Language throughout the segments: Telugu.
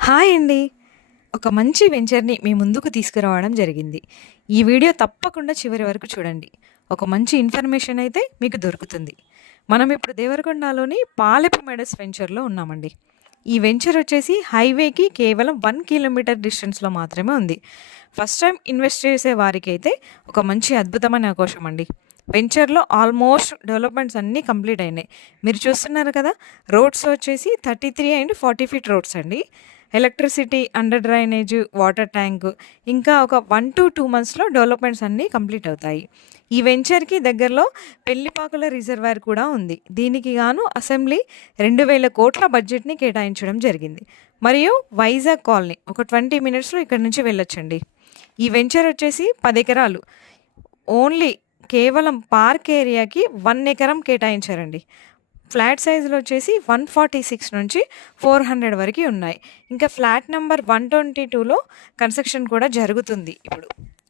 హాయ్ అండి. ఒక మంచి వెంచర్‌ని మీ ముందుకు తీసుకురావడం జరిగింది. ఈ వీడియో తప్పకుండా చివరి వరకు చూడండి. ఒక మంచి ఇన్ఫర్మేషన్ అయితే మీకు దొరుకుతుంది. మనం ఇప్పుడు దేవరకొండలోని పాలెపు మెడస్ వెంచర్‌లో ఉన్నామండి. ఈ వెంచర్ వచ్చేసి హైవేకి కేవలం 1 కిలోమీటర్ డిస్టెన్స్‌లో మాత్రమే ఉంది. ఫస్ట్ టైం ఇన్వెస్ట్ చేసే వారికైతే ఒక మంచి అద్భుతమైన అవకాశం అండి. వెంచర్‌లో ఆల్మోస్ట్ డెవలప్‌మెంట్స్ అన్నీ కంప్లీట్ అయినాయి. మీరు చూస్తున్నారు కదా! రోడ్స్ వచ్చేసి 33 అండ్ 40 ఫీట్ రోడ్స్ అండి. Electricity, under drainage, water tank ఇంకా ఒక 1-2 మంత్స్‌లో డెవలప్‌మెంట్స్ అన్నీ కంప్లీట్ అవుతాయి. ఈ వెంచర్‌కి దగ్గరలో పెళ్లిపాకుల రిజర్వాయర్ కూడా ఉంది. దీనికి గాను అసెంబ్లీ 2000 కోట్ల బడ్జెట్‌ని కేటాయించడం జరిగింది. మరియు వైజాగ్ కాలనీ ఒక 20 మినిట్స్‌లో ఇక్కడి నుంచి వెళ్ళొచ్చండి. ఈ వెంచర్ వచ్చేసి 10 ఎకరాలు. ఓన్లీ కేవలం పార్క్ ఏరియాకి 1 ఎకరం కేటాయించారండి. ఫ్లాట్ సైజులో వచ్చేసి 146 నుంచి 400 వరకు ఉన్నాయి. ఇంకా ఫ్లాట్ నెంబర్ 122లో కన్స్ట్రక్షన్ కూడా జరుగుతుంది ఇప్పుడు.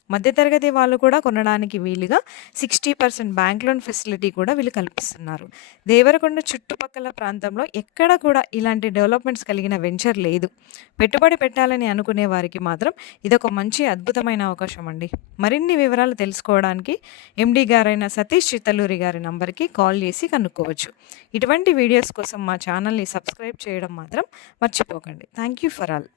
మధ్యతరగతి వాళ్ళు కూడా కొనడానికి వీలుగా 60% బ్యాంక్ లోన్ ఫెసిలిటీ కూడా వీళ్ళు కల్పిస్తున్నారు. దేవరకొండ చుట్టుపక్కల ప్రాంతంలో ఎక్కడ కూడా ఇలాంటి డెవలప్మెంట్స్ కలిగిన వెంచర్ లేదు. పెట్టుబడి పెట్టాలని అనుకునే వారికి మాత్రం ఇదొక మంచి అద్భుతమైన అవకాశం అండి. మరిన్ని వివరాలు తెలుసుకోవడానికి ఎండి గారైన సతీష్ చిత్తలూరి గారి నంబర్కి కాల్ చేసి కనుక్కోవచ్చు. ఇటువంటి వీడియోస్ కోసం మా ఛానల్ని సబ్స్క్రైబ్ చేయడం మాత్రం మర్చిపోకండి. Thank you for all.